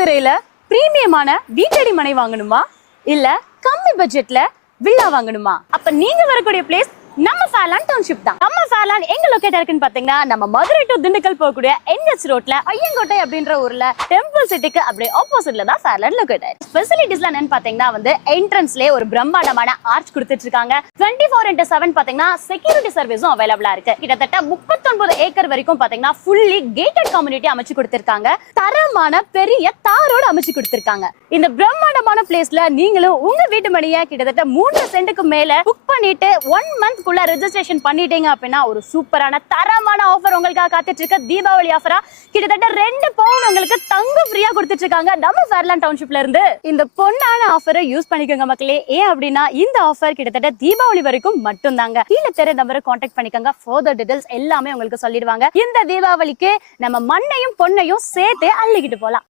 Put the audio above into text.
மதுரையில பிரீமியமான வீட்டடி மனை வாங்கணுமா இல்ல கம்மி பட்ஜெட்ல வில்லா வாங்கணுமா? அப்ப நீங்க வரக்கூடிய பிளேஸ் நம்ம ஃபேர்லாண்ட் டவுன்ஷிப் தான். நம்ம ஃபேர்லாண்ட் எங்க லொகேட் இருக்குன்னு பாத்தீங்கன்னா நம்ம மதுரை டு திண்டுக்கல் போகக்கூடிய என்எச் ரோட்ல ஐயங்கோட்டை அப்படின்ற ஊர்ல டெம்பிள் சிட்டிக்கு அப்படியே ஆப்போசிட்ல தான் ஃபேர்லாண்ட் லொகேட் ஆயிருக்கு. ஃபெசிலிட்டிஸ்லாம் என்னன்னு பாத்தீங்கன்னா என்ட்ரன்ஸ்லயே ஒரு பிரம்மாண்டமான ஆர்ச் கொடுத்துட்டு இருக்காங்க. 24/7 பாத்தீங்கன்னா செக்யூரிட்டி சர்வீஸும் அவைலபிளா இருக்கு. கிட்டத்தட்ட 39 ஏக்கர் வரைக்கும் பாத்தீங்கன்னா ஃபுல்லி கேட்டட் கம்யூனிட்டி அமைச்சு கொடுத்திருக்காங்க. தரமான பெரிய தாரோடு அமைச்சு கொடுத்திருக்காங்க. இந்த பிரம்மாண்டமான பிளேஸ்ல நீங்களும் உங்க வீட்டு மணியை கிட்டத்தட்ட 3 சென்ட்டுக்கு மேல புக் பண்ணிட்டு 1 மந்த் ரெஜிஸ்ட்ரேஷன் பண்ணிட்டீங்க அப்படின்னா ஒரு சூப்பரான தரமான ஆஃபர் உங்களுக்காக காத்துட்டு இருக்க. தீபாவளி ஆஃபரா கிட்டத்தட்ட 2 பவுன் உங்களுக்கு தங்கம் ஃப்ரீயா கொடுத்துட்டு இருக்காங்க நம்ம ஃபேர்லாண்ட் டவுன்ஷிப்ல இருந்து. இந்த பொன்னான ஆஃபரை யூஸ் பண்ணிக்கோங்க மக்களே. ஏன் அப்படின்னா இந்த ஆஃபர் கிட்டத்தட்ட தீபாவளி வரைக்கும் மட்டும் தாங்க. கீழே தெரிய நம்பரை கான்டாக்ட் பண்ணிக்கோங்க. ஃபர்தர் டீடைல்ஸ் எல்லாமே உங்களுக்கு சொல்லிடுவாங்க. இந்த தீபாவளிக்கு நம்ம மண்ணையும் பொண்ணையும் சேர்த்து அள்ளிக்கிட்டு போலாம்.